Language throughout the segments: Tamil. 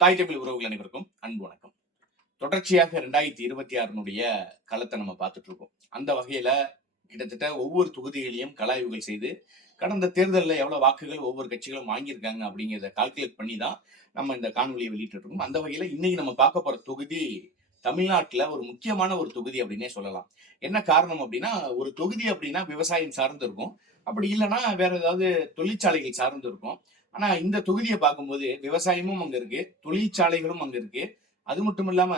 தாய் தமிழ் உறவுகள் அனைவருக்கும் அன்பு வணக்கம். தொடர்ச்சியாக 2026 களத்தை நம்ம பார்த்துட்டு இருக்கோம். அந்த வகையில கிட்டத்தட்ட ஒவ்வொரு தொகுதிகளையும் கலாய்வுகள் செய்து கடந்த தேர்தலில் எவ்வளவு வாக்குகள் ஒவ்வொரு கட்சிகளும் வாங்கியிருக்காங்க அப்படிங்கிறத கால்குலேட் பண்ணி தான் நம்ம இந்த காணொலியை வெளியிட்டு இருக்கோம். அந்த வகையில இன்னைக்கு நம்ம பார்க்க போற தொகுதி தமிழ்நாட்டுல ஒரு முக்கியமான ஒரு தொகுதி அப்படின்னே சொல்லலாம். என்ன காரணம் அப்படின்னா, ஒரு தொகுதி அப்படின்னா விவசாயம் சார்ந்து இருக்கும். அப்படி இல்லைன்னா வேற ஏதாவது தொழிற்சாலைகள் சார்ந்து இருக்கும். ஆனா இந்த தொகுதியை பார்க்கும்போது விவசாயமும் அங்க இருக்கு, தொழிற்சாலைகளும் அங்க இருக்கு. அது மட்டும் இல்லாம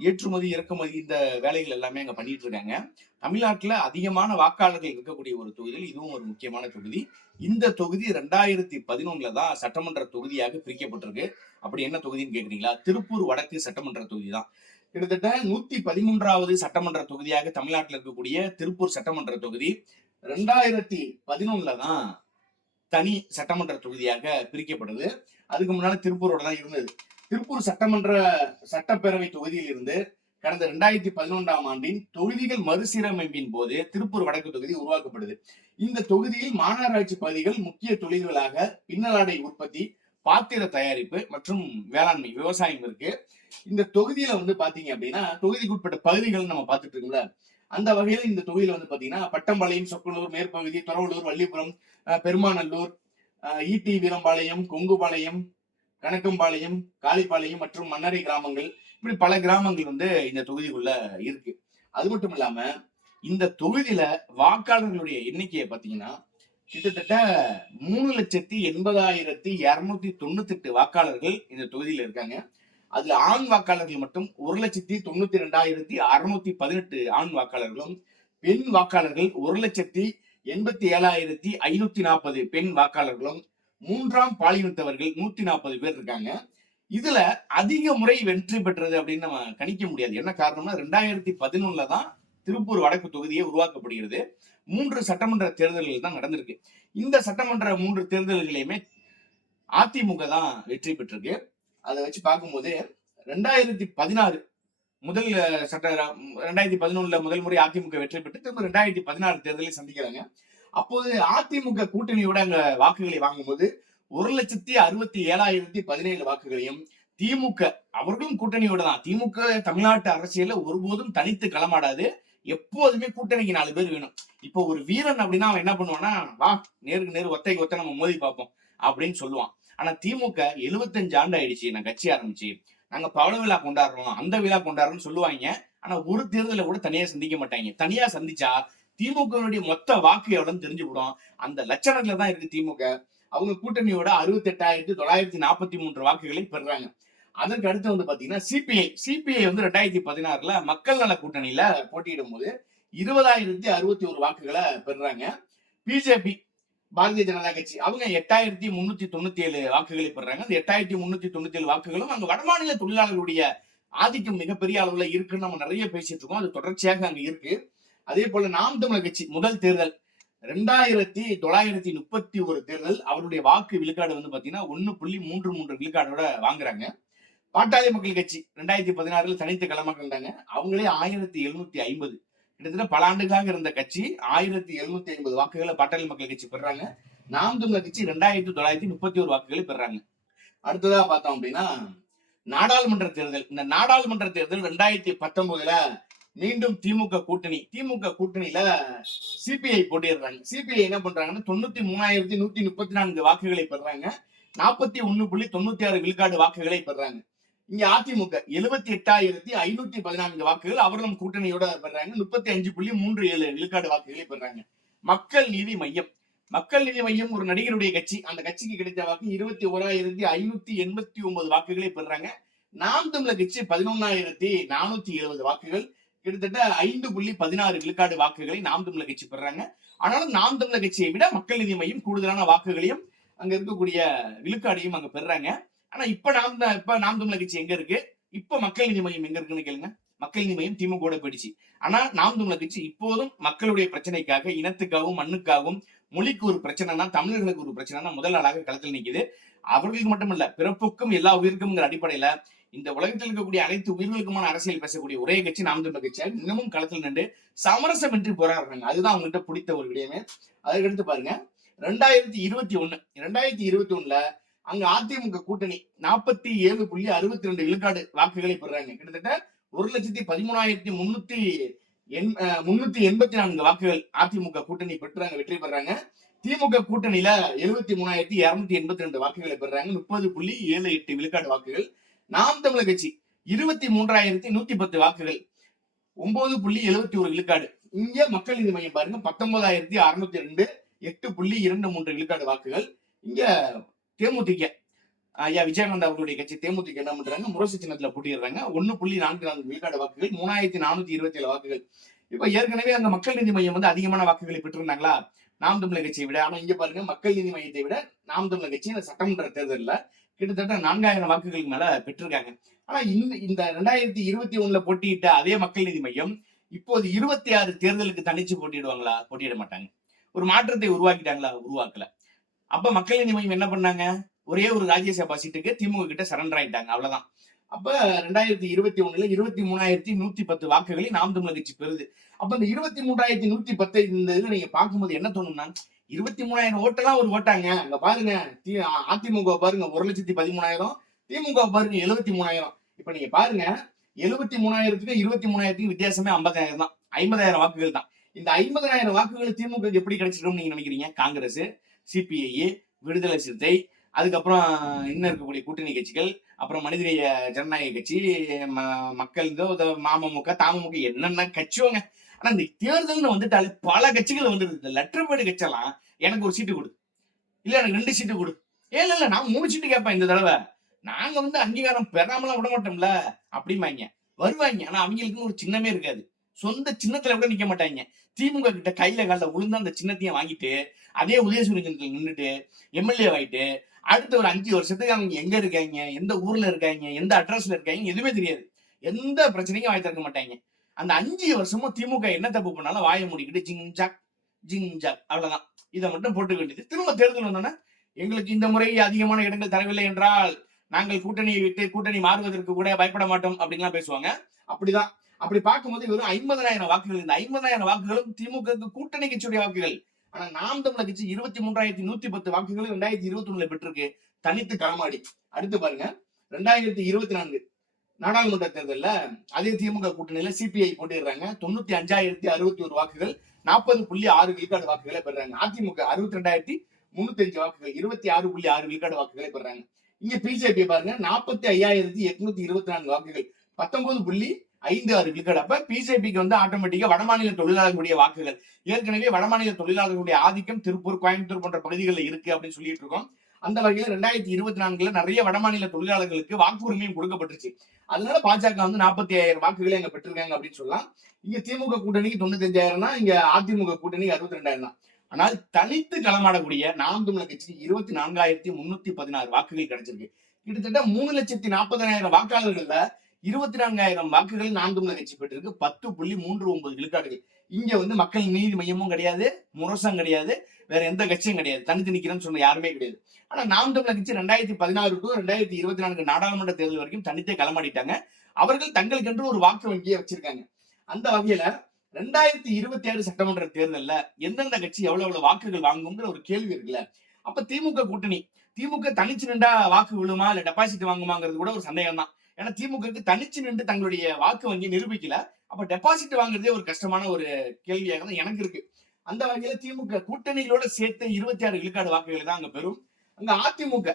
ஏற்றுமதி இறக்குமதி இந்த வேலைகள் எல்லாமே அங்க பண்ணிட்டு இருக்காங்க. தமிழ்நாட்டுல அதிகமான வாக்காளர்கள் இருக்கக்கூடிய ஒரு தொகுதியில் இதுவும் ஒரு முக்கியமான தொகுதி. இந்த தொகுதி 2011 தான் சட்டமன்ற தொகுதியாக பிரிக்கப்பட்டிருக்கு. அப்படி என்ன தொகுதின்னு கேக்குறீங்களா? திருப்பூர் வடக்கு சட்டமன்ற தொகுதி தான். கிட்டத்தட்ட 113வது சட்டமன்ற தொகுதியாக தமிழ்நாட்டில் இருக்கக்கூடிய திருப்பூர் சட்டமன்ற தொகுதி 2011 தான் தனி சட்டமன்ற தொகுதியாக பிரிக்கப்படுது. அதுக்கு முன்னால திருப்பூரோட தான் இருந்தது. திருப்பூர் சட்டப்பேரவை தொகுதியில் இருந்து கடந்த 2011ஆம் ஆண்டின் தொகுதிகள் மறுசீரமைப்பின் போது திருப்பூர் வடக்கு தொகுதி உருவாக்கப்படுது. இந்த தொகுதியில் மாநகராட்சி பகுதிகள் முக்கிய தொழில்களாக பின்னலாடை உற்பத்தி, பாத்திர தயாரிப்பு மற்றும் வேளாண்மை விவசாயம் இருக்கு. இந்த தொகுதியில பாத்தீங்க அப்படின்னா தொகுதிக்குட்பட்ட பகுதிகள் நம்ம பார்த்துட்டு இருக்கோம்ல, அந்த வகையில இந்த தொகுதியில பாத்தீங்கன்னா பட்டம்பாளையம், சொக்கலூர், மேற்பகுதி, தொரவலூர், வள்ளிபுரம், பெருமாநல்லூர், ஈட்டி வீரம்பாளையம், கொங்குபாளையம், கணக்கம்பாளையம், காளிப்பாளையம் மற்றும் மன்னரை கிராமங்கள், இப்படி பல கிராமங்கள் இந்த தொகுதிக்குள்ள இருக்கு. அது மட்டும் இல்லாம இந்த தொகுதியில வாக்காளர்களுடைய எண்ணிக்கையை பாத்தீங்கன்னா கிட்டத்தட்ட 3,80,298 வாக்காளர்கள் இந்த தொகுதியில இருக்காங்க. அதுல ஆண் வாக்காளர்கள் மட்டும் 1,92,618 ஆண் வாக்காளர்களும், பெண் வாக்காளர்கள் 1,87,540 பெண் வாக்காளர்களும், மூன்றாம் பாலினத்தவர்கள் 140 பேர் இருக்காங்க. இதுல அதிக முறை வெற்றி பெற்றது அப்படின்னு நம்ம கணிக்க முடியாது. என்ன காரணம்னா 2011 தான் திருப்பூர் வடக்கு தொகுதியே உருவாக்கப்படுகிறது. 3 சட்டமன்ற தேர்தல்கள் தான் நடந்திருக்கு. இந்த சட்டமன்ற 3 தேர்தல்களையுமே அதிமுக தான் வெற்றி பெற்றிருக்கு. அதை வச்சு பார்க்கும்போது 2016 முதல் 2011 முதல் முறை அதிமுக வெற்றி பெற்று திரும்ப 2016 தேர்தலில் சந்திக்கிறாங்க. அப்போது அதிமுக கூட்டணியோட அங்க வாக்குகளை வாங்கும்போது 1,67,017 வாக்குகளையும், திமுக அவர்களும் கூட்டணியோட தான். திமுக தமிழ்நாட்டு அரசியல ஒருபோதும் தனித்து களமாடாது. எப்போதுமே கூட்டணிக்கு 4 பேர் வேணும். இப்போ ஒரு வீரன் அப்படின்னா அவன் என்ன பண்ணுவான்னா, வா நேருக்கு நேரு ஒத்தைக்கு ஒத்த நம்ம மோதி பார்ப்போம் அப்படின்னு சொல்லுவான். ஆனா திமுக 75 ஆண்டு ஆயிடுச்சு நான் கட்சி ஆரம்பிச்சு, நாங்க பவள விழா கொண்டாடுறோம், அந்த விழா கொண்டாடுறோம்னு சொல்லுவாங்க. ஆனா ஒரு தேர்தலை கூட தனியா சந்திக்க மாட்டாங்க. தனியா சந்திச்சா திமுகவுடைய மொத்த வாக்கு எவ்வளவுன்னு தெரிஞ்சு விடும். அந்த லட்சணத்துல தான் இருக்கு திமுக. அவங்க கூட்டணியோட 68,943 வாக்குகளை பெறுறாங்க. அதற்கு அடுத்து பாத்தீங்கன்னா சிபிஐ 2016 மக்கள் நல கூட்டணியில போட்டியிடும் போது 20,061 வாக்குகளை பெறுறாங்க. பிஜேபி பாரதிய ஜனதா கட்சி அவங்க 8,397 வாக்குகளை பெறாங்க. அந்த 8,397 வாக்குகளும் அங்க வடமாநில தொழிலாளர்களுடைய ஆதிக்கம் மிகப்பெரிய அளவுல இருக்குன்னு நம்ம நிறைய பேசிட்டு இருக்கோம். அது தொடர்ச்சியாக அங்க இருக்கு. அதே போல நாம் தமிழர் கட்சி முதல் தேர்தல் 2,931 தேர்தல், அவருடைய வாக்கு விழுக்காடு பாத்தீங்கன்னா 1.33 விழுக்காடோட வாங்குறாங்க. பாட்டாளி மக்கள் கட்சி 2016 தனித்து களமாக கண்டாங்க. அவங்களே 1,750, கிட்டத்தட்ட பல ஆண்டுகளாக இருந்த கட்சி 1,750 வாக்குகளை பாட்டாளி மக்கள் கட்சி பெறாங்க. நாம் தமிழர் கட்சி 2,931 வாக்குகளை பெறாங்க. அடுத்ததா பார்த்தோம் அப்படின்னா நாடாளுமன்ற தேர்தல். இந்த நாடாளுமன்ற தேர்தல் 2019 மீண்டும் திமுக கூட்டணியில சிபிஐ போட்டிடுறாங்க. சிபிஐ என்ன பண்றாங்கன்னா 93,134 வாக்குகளை பெறாங்க. 41.96 விழுக்காடு வாக்குகளை பெறாங்க. இங்க அதிமுக 78,514 வாக்குகள் அவர்களும் கூட்டணியோட பெறாங்க. 35.37 விழுக்காடு வாக்குகளை பெறாங்க. மக்கள் நீதி மையம் ஒரு நடிகருடைய கட்சி. அந்த கட்சிக்கு கிடைத்த வாக்கு 21,589 வாக்குகளை பெறாங்க. நாம் தமிழர் கட்சி 11,470 வாக்குகள், கிட்டத்தட்ட 5.16 விழுக்காடு வாக்குகளை நாம் தமிழர் கட்சி பெறாங்க. ஆனாலும் நாம் தமிழர் கட்சியை விட மக்கள் நீதி மையம் கூடுதலான வாக்குகளையும் அங்க இருக்கக்கூடிய விழுக்காடையும் அங்க பெறாங்க. ஆனா இப்ப நாம் தமிழர் கட்சி எங்க இருக்கு, இப்ப மக்கள் நீதி மையம் எங்க இருக்குன்னு கேளுங்க. மக்கள் நீதி மையம் திமுக போயிடுச்சு. ஆனா நாம் தமிழர் கட்சி இப்போதும் மக்களுடைய பிரச்சனைக்காக, இனத்துக்காகவும் மண்ணுக்காகவும், மொழிக்கு ஒரு பிரச்சனைனா, தமிழர்களுக்கு ஒரு பிரச்சனைனா முதல் நாளாக களத்தில் நிக்குது. அவர்களுக்கு மட்டுமல்ல, பிறப்புக்கும் எல்லா உயிருக்கும் அடிப்படையில இந்த உலகத்தில் இருக்கக்கூடிய அனைத்து உயிர்களுக்குமான அரசியல் பேசக்கூடிய ஒரே கட்சி நாம் தமிழர் கட்சியாக இன்னமும் களத்தில் நின்று சமரசமின்றி போராடுறாங்க. அதுதான் அவங்கள்ட்ட பிடித்த ஒரு விடயமே. அதுக்கடுத்து பாருங்க 2021 அங்க அதிமுக கூட்டணி 47.62 விழுக்காடு வாக்குகளை பெறாங்க. கிட்டத்தட்ட 1,13,384 வாக்குகள் அதிமுக கூட்டணி பெற்றாங்க, வெற்றி பெறாங்க. திமுக கூட்டணியில 73,282 வாக்குகளை பெறாங்க, 30.78 விழுக்காடு வாக்குகள். நாம் தமிழர் கட்சி 23,110 வாக்குகள், 9.71 விழுக்காடு. இங்க மக்கள் நீதி மையம் பாருங்க 19,602, 8.23 விழுக்காடு வாக்குகள். இங்க தேமுதிக ஐயா விஜயகாந்த் அவர்களுடைய கட்சி தேமுதிக என்ன பண்றாங்க, முரசு சின்னத்துல போட்டிடுறாங்க, 1.44 விழுக்காடு வாக்குகள், 3,427 வாக்குகள். இப்ப ஏற்கனவே அங்க மக்கள் நீதி மையம் வந்து அதிகமான வாக்குகளை பெற்றிருந்தாங்களா நாம் தமிழர் கட்சியை விட. ஆனா இங்க பாருங்க மக்கள் நீதி மையத்தை விட நாம் தமிழர் கட்சி இந்த சட்டமன்ற தேர்தலில் கிட்டத்தட்ட 4,000 வாக்குகளுக்கு மேல பெற்றிருக்காங்க. ஆனா இந்த 2021 போட்டியிட்ட அதே மக்கள் நீதி மையம் இப்போது 26 தேர்தலுக்கு தனிச்சு போட்டியிடுவாங்களா? போட்டியிட மாட்டாங்க. ஒரு மாற்றத்தை உருவாக்கிட்டாங்களா? உருவாக்கல. அப்ப மக்கள் நீதி மையம் என்ன பண்ணாங்க, ஒரே ஒரு ராஜ்யசபா சீட்டுக்கு திமுக கிட்ட சரண்டர் ஆயிட்டாங்க, அவ்வளவுதான். அப்ப 2021 23,110 வாக்குகளை நாம் தமிழர் கட்சி பெறுது. அப்ப இந்த 23,110 இந்த இதுல நீங்க பார்க்கும்போது என்ன தோணும்னா, 23,000 ஓட்டெல்லாம் ஒரு ஓட்டாங்க. அங்க பாருங்க அதிமுக பாருங்க 1,13,000, திமுக பாருங்க 73,000. இப்ப நீங்க பாருங்க 73,000க்கும் 23,000க்கும் வித்தியாசமே 50,000 தான், 50,000 வாக்குகள் தான். இந்த 50,000 வாக்குகள் திமுக எப்படி கிடைச்சிருக்கும்னு நீங்க நினைக்கிறீங்க? காங்கிரஸ், சிபிஐ, விடுதலை சிறுத்தை, அதுக்கப்புறம் இன்னும் இருக்கக்கூடிய கூட்டணி கட்சிகள், அப்புறம் மனிதநேய ஜனநாயக கட்சி, மக்கள் மமமுக, தமுக, என்னென்ன கட்சியோங்க. ஆனா இந்த தேர்தல்னு வந்துட்டாலே பல கட்சிகள் வந்துடுது. இந்த லெட்டர் பேடு கட்சியெல்லாம் எனக்கு ஒரு சீட்டு கொடு, இல்ல எனக்கு 2 சீட்டு கொடு, இல்ல நான் 3 சீட்டு கேட்பேன் இந்த தடவை, நாங்க வந்து அங்கீகாரம் பெறாமலாம் விட மாட்டோம்ல அப்படிம்பாங்க. வருவாங்க, ஆனா அவங்களுக்குன்னு ஒரு சின்னமே இருக்காது, சொந்த சின்னத்துல கூட நிக்க மாட்டாங்க. திமுக கிட்ட கையில கால உளுந்து அந்த சின்னத்தையும் வாங்கிட்டு அதே உதயசூரியன் நின்றுட்டு எம்எல்ஏ ஆயிட்டு அடுத்த ஒரு 5 வருஷத்துக்கு அவங்க எங்க இருக்காங்க, எந்த ஊர்ல இருக்காங்க, எந்த அட்ரஸ்ல இருக்காங்க எதுவுமே தெரியாது. எந்த பிரச்சனையும் வாய் திறக்க மாட்டாங்க. அந்த 5 வருஷமும் திமுக என்ன தப்பு பண்ணாலும் வாயை மூடிக்கிட்டு ஜிங்ஜாக் ஜிங்ஜாக் அவ்வளவுதான். இதை மட்டும் போட்டுக்க வேண்டியது. திரும்ப தேர்தல் வந்தோன்னா எங்களுக்கு இந்த முறை அதிகமான இடங்கள் தரவில்லை என்றால் நாங்கள் கூட்டணியை விட்டு கூட்டணி மாறுவதற்கு கூட பயப்பட மாட்டோம் அப்படின்லாம் பேசுவாங்க. அப்படிதான். அப்படி பார்க்கும்போது வெறும் 50,000 வாக்குகள். இந்த 50,000 வாக்குகளும் திமுக கூட்டணி கட்சியுடைய வாக்குகள். ஆனா நாம் தமிழர் கட்சி 23,110 வாக்குகள் 2021 பெற்றிருக்கு, தனித்து களமாடி. அடுத்து பாருங்க 2024 நாடாளுமன்ற தேர்தல்ல அதே திமுக கூட்டணியில சிபிஐ போட்டிடுறாங்க, 95,061 வாக்குகள், 40.6 விழுக்காடு வாக்குகளை பெறாங்க. அதிமுக 62,305 வாக்குகள், 26.6 விழுக்காடு வாக்குகளை பெறாங்க. இங்க பிஜேபி பாருங்க 45,824 வாக்குகள், 19.56 விழுக்காடு. அப்ப பிஜேபிக்கு வந்து ஆட்டோமேட்டிக்கா வடமாநில தொழிலாளர்களுடைய வாக்குகள், ஏற்கனவே வடமாநில தொழிலாளர்களுடைய ஆதிக்கம் திருப்பூர், கோயம்புத்தூர் போன்ற பகுதிகளில் இருக்கு அப்படின்னு சொல்லிட்டு இருக்கோம். அந்த வகையில் 2024 நிறைய வடமாநில தொழிலாளர்களுக்கு வாக்குரிமையும் கொடுக்கப்பட்டுச்சு. அதனால பாஜக வந்து 45,000 வாக்குகளை அங்க பெற்றிருக்காங்க அப்படின்னு சொல்லலாம். இங்க திமுக கூட்டணிக்கு 95,000, இங்க அதிமுக கூட்டணிக்கு 62,000 தான். ஆனால் தனித்து களமாடக்கூடிய நாம் தமிழர் கட்சிக்கு 24,316 வாக்குகள் கிடைச்சிருக்கு. கிட்டத்தட்ட 3,40,000 வாக்காளர்கள்ல 24,000 வாக்குகள் நாம் தமிழர் கட்சி பெற்றிருக்கு, 10.39 விழுக்காடுகள். இங்க வந்து மக்கள் நீதி மையமும் கிடையாது, முரசும் கிடையாது, வேற எந்த கட்சியும் கிடையாது, தனித்து நிக்கிறேன்னு சொன்ன யாருமே கிடையாது. ஆனா நாம் தமிழர் கட்சி 2016 to 2024 நாடாளுமன்ற தேர்தல் வரைக்கும் தனித்தே களமாடிட்டாங்க. அவர்கள் தங்களுக்கென்று ஒரு வாக்கு வங்கியை வச்சிருக்காங்க. அந்த வகையில 2026 சட்டமன்ற தேர்தல்ல எந்தெந்த கட்சி எவ்வளவு வாக்குகள் வாங்குங்கிற ஒரு கேள்வி இருக்குல்ல. அப்ப திமுக கூட்டணி, திமுக தனிச்சு நின்றா வாக்கு விழுமா இல்ல டெபாசிட் வாங்குமாங்கிறது கூட ஒரு சந்தேகம் தான். ஏன்னா திமுக தனிச்சு நின்று தங்களுடைய வாக்கு வங்கி நிரூபிக்கல. அப்ப டெபாசிட் வாங்குறதே ஒரு கஷ்டமான ஒரு கேள்வியாக தான் எனக்கு இருக்கு. அந்த வகையில திமுக கூட்டணிகளோட சேர்த்து 26 விழுக்காடு வாக்குகளை தான் அங்க பெறும். அங்க அதிமுக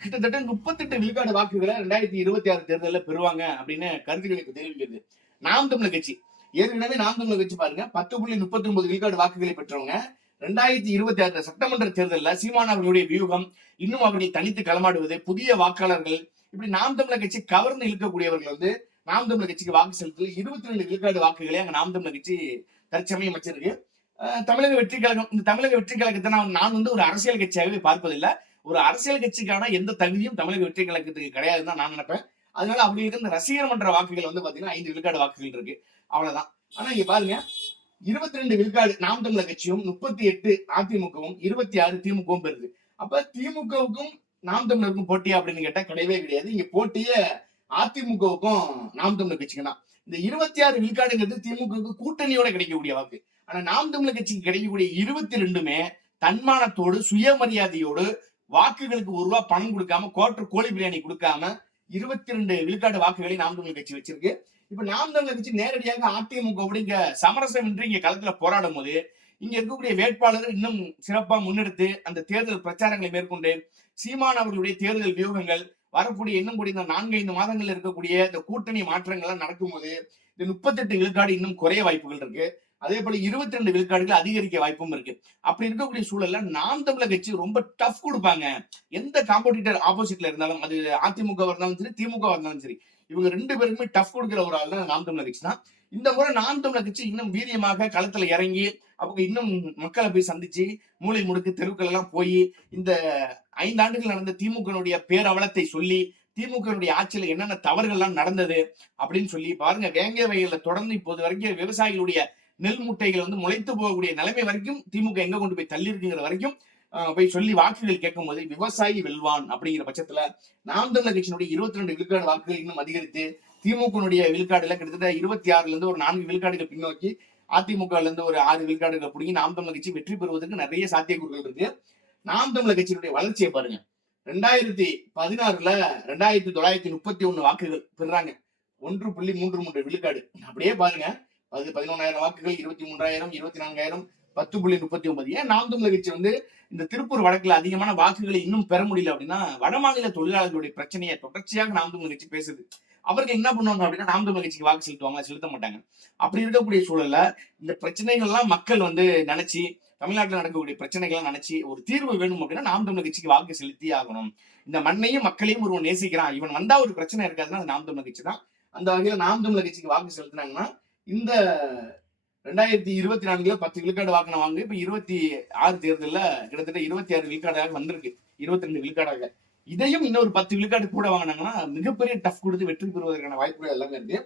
கிட்டத்தட்ட 38 விழுக்காடு வாக்குகளை 2026 தேர்தலில் பெறுவாங்க அப்படின்னு கருத்துக்களுக்கு தெரிவிக்கிறது. நாம் தமிழர் கட்சி ஏற்கனவே நாம் தமிழர் கட்சி பாருங்க 10.39 விழுக்காடு வாக்குகளை பெற்றவங்க. 2026 சட்டமன்ற தேர்தலில் சீமான் அவர்களுடைய வியூகம், இன்னும் அவர்கள் தனித்து களமாடுவது, புதிய வாக்காளர்கள், இப்படி நாம் தமிழர் கட்சி கவர்ந்து இழுக்கக்கூடியவர்கள் வந்து நாம் தமிழர் கட்சிக்கு வாக்கு செலுத்தி 22 விழுக்காடு வாக்குகளை அங்க நாம் தமிழர் கட்சி தற்சமயம் வச்சிருக்கு. தமிழக வெற்றி கழகம், இந்த தமிழக வெற்றி கழகத்தை நான் வந்து ஒரு அரசியல் கட்சியாகவே பார்ப்பதில்லை. ஒரு அரசியல் கட்சிக்கான எந்த தகுதியும் தமிழக வெற்றி கழகத்துக்கு கிடையாதுன்னு தான் நான் நினைப்பேன். அதனால அப்படி இருக்க இந்த ரசிகர் மன்ற வாக்குகள் வந்து பாத்தீங்கன்னா 5 விழுக்காடு வாக்குகள் இருக்கு, அவ்வளவுதான். ஆனா இங்க பாருங்க 22 விழுக்காடு நாம் தமிழர் கட்சியும், 38 அதிமுகவும், 26 திமுகவும் பெறுது. அப்ப திமுகவுக்கும் நாம் தமிழருக்கும் போட்டியா அப்படின்னு கேட்டா கிடையவே கிடையாது. இங்க போட்டியே அதிமுகவுக்கும் நாம் தமிழர் கட்சிக்கு தான். இந்த 26 விழுக்காடுங்கிறது திமுக கூட்டணியோட கிடைக்கக்கூடிய வாக்கு. ஆனா நாம் தமிழர் கட்சிக்கு கிடைக்கக்கூடிய 22மே தன்மானத்தோடு, சுயமரியாதையோடு, வாக்குகளுக்கு ₹1 பணம் கொடுக்காம, குவார்டர் கோழி பிரியாணி கொடுக்காம 22 விழுக்காடு வாக்குகளை நாம் தமிழர் கட்சி வச்சிருக்கு. இப்ப நாம் தமிழர் கட்சி நேரடியாக அதிமுக இங்க சமரசமின்றி இங்க களத்துல போராடும் போது, இங்க இருக்கக்கூடிய வேட்பாளர்கள் இன்னும் சிறப்பா முன்னெடுத்து அந்த தேர்தல் பிரச்சாரங்களை மேற்கொண்டு சீமான் அவர்களுடைய தேர்தல் வியூகங்கள் வரக்கூடிய இன்னும் கூடிய இந்த 4-5 மாதங்கள் இருக்கக்கூடிய இந்த கூட்டணி மாற்றங்கள் நடக்கும்போது இந்த 38 விழுக்காடு இன்னும் குறைய வாய்ப்புகள் இருக்கு. அதே போல 22 விழுக்காடுகள் அதிகரிக்க வாய்ப்பும் இருக்கு. அப்படி இருக்கக்கூடிய சூழல்ல நாம் தமிழர் கட்சி ரொம்ப டஃப் கொடுப்பாங்க. எந்த காம்படிட்டர் ஆப்போசிட்ல இருந்தாலும், அது அதிமுக இருந்தாலும் சரி, திமுக இருந்தாலும் சரி, இவங்க 2 பேருக்குமே டஃப் கொடுக்கிற ஒரு ஆள் தான் நாம் தமிழர் கட்சி தான். இந்த முறை நாம் தமிழர் கட்சி இன்னும் வீரியமாக களத்துல இறங்கி அவங்க இன்னும் மக்களை போய் சந்திச்சு மூளை முடுக்கு தெருக்கள் எல்லாம் போய் இந்த 5 ஆண்டுகள் நடந்த திமுக பேரவலத்தை சொல்லி திமுக ஆட்சியில என்னென்ன தவறுகள்லாம் நடந்தது அப்படின்னு சொல்லி பாருங்க. வேங்கை வயல்ல தொடர்ந்து இப்போது வரைக்கும் விவசாயிகளுடைய நெல் முட்டைகள் முளைத்து போகக்கூடிய நிலைமை வரைக்கும் திமுக எங்க கொண்டு போய் தள்ளி இருக்குங்கிற வரைக்கும் போய் சொல்லி வாக்குகள் கேட்கும் போது விவசாயி வெல்வான் அப்படிங்கிற பட்சத்துல நாம் தமிழர் கட்சியினுடைய 22 விழுக்காடு வாக்குகள் இன்னும் அதிகரித்து திமுக விழுக்காடுல கிட்டத்தட்ட 26ல இருந்து ஒரு 4 விழுக்காடுகள் பின்னோக்கி அதிமுக இருந்து ஒரு 6 விழுக்காடுகள் பிடிங்கி நாம் தமிழர் கட்சி வெற்றி பெறுவதற்கு நிறைய சாத்தியக்கூறுகள் இருக்கு. நாம் தமிழர் கட்சியினுடைய வளர்ச்சியை பாருங்க. 2016ல 2931 வாக்குகள் பெறாங்க. 1.33 விழுக்காடு. அப்படியே பாருங்க, அது 11,000 வாக்குகள், 23,000, 24,000, 10.39. ஏன் நாம் தமிழர் கட்சி இந்த திருப்பூர் வடக்குல அதிகமான வாக்குகளை இன்னும் பெற முடியல அப்படின்னா, வடமாநில தொழிலாளர்களுடைய பிரச்சனையை தொடர்ச்சியாக நாம் தமிழர் கட்சி பேசுது. அவர்கள் என்ன பண்ணுவாங்க அப்படின்னா, நாம் தமிழர் கட்சிக்கு வாக்கு செலுத்துவாங்க, செலுத்த மாட்டாங்க. அப்படி இருக்கக்கூடிய சூழல்ல இந்த பிரச்சனைகள் எல்லாம் மக்கள் நினைச்சு, தமிழ்நாட்டில் நடக்கக்கூடிய பிரச்சனைகள் நினைச்சு ஒரு தீர்வு வேணும் அப்படின்னா நாம் தமிழர் கட்சிக்கு வாக்கு செலுத்தி ஆகணும். இந்த மண்ணையும் மக்களையும் ஒருவன் நேசிக்கிறான், இவன் வந்தா ஒரு பிரச்சனை இருக்காதுன்னா அது நாம் தமிழர் கட்சி தான். அந்த வகையில நாம் தமிழர் கட்சிக்கு வாக்கு செலுத்தினாங்கன்னா இந்த 2024ல 10 விழுக்காடு வாக்குன வாங்க இப்ப 26 தேர்தல்ல கிட்டத்தட்ட 26 விழுக்காடாக வந்திருக்கு. 22 விழுக்காடாக. இதையும் இன்னொரு 10 விழுக்காடு கூட வாங்கினாங்கன்னா மிகப்பெரிய டஃப் கொடுத்து வெற்றி பெறுவதற்கான வாய்ப்புகள் எல்லாமே இருக்கு.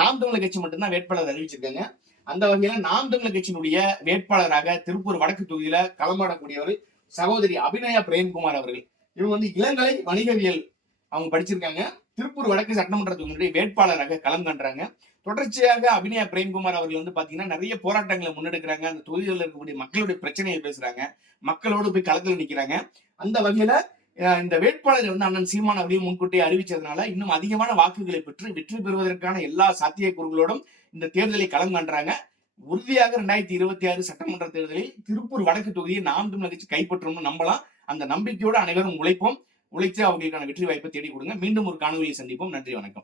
நாம் தமிழர் கட்சி மட்டும்தான் வேட்பாளர் அறிவிச்சிருக்காங்க. அந்த வகையில நாம் தமிழர் கட்சியினுடைய வேட்பாளராக திருப்பூர் வடக்கு தொகுதியில களமாடக்கூடியவர் சகோதரி அபிநயா பிரேம்குமார் அவர்கள். இவங்க இளங்கலை வணிகவியல் அவங்க படிச்சிருக்காங்க. திருப்பூர் வடக்கு சட்டமன்ற தொகுதியுடைய வேட்பாளராக களம் காண்றாங்க. தொடர்ச்சியாக அபிநயா பிரேம்குமார் அவர்கள் பாத்தீங்கன்னா நிறைய போராட்டங்களை முன்னெடுக்கிறாங்க. அந்த தொகுதிகளில் இருக்கக்கூடிய மக்களுடைய பிரச்சனையை பேசுறாங்க, மக்களோடு போய் களத்தில் நிக்கிறாங்க. அந்த வகையில இந்த வேட்பாளர் அண்ணன் சீமான் அவர்களையும் முன்கூட்டியே அறிவிச்சதுனால இன்னும் அதிகமான வாக்குகளை பெற்று வெற்றி பெறுவதற்கான எல்லா சாத்தியக்கூறுகளோடும் இந்த தேர்தலை களம் காண்றாங்க. உறுதியாக 2026 சட்டமன்ற தேர்தலில் திருப்பூர் வடக்கு தொகுதியை நாம் தமிழர் கட்சி கைப்பற்றணும்னு நம்பலாம். அந்த நம்பிக்கையோடு அனைவரும் உழைப்போம். உழைத்து அவர்களுக்கான வெற்றி வாய்ப்பை தேடி கொடுங்க. மீண்டும் ஒரு காணொலியை சந்திப்போம். நன்றி, வணக்கம்.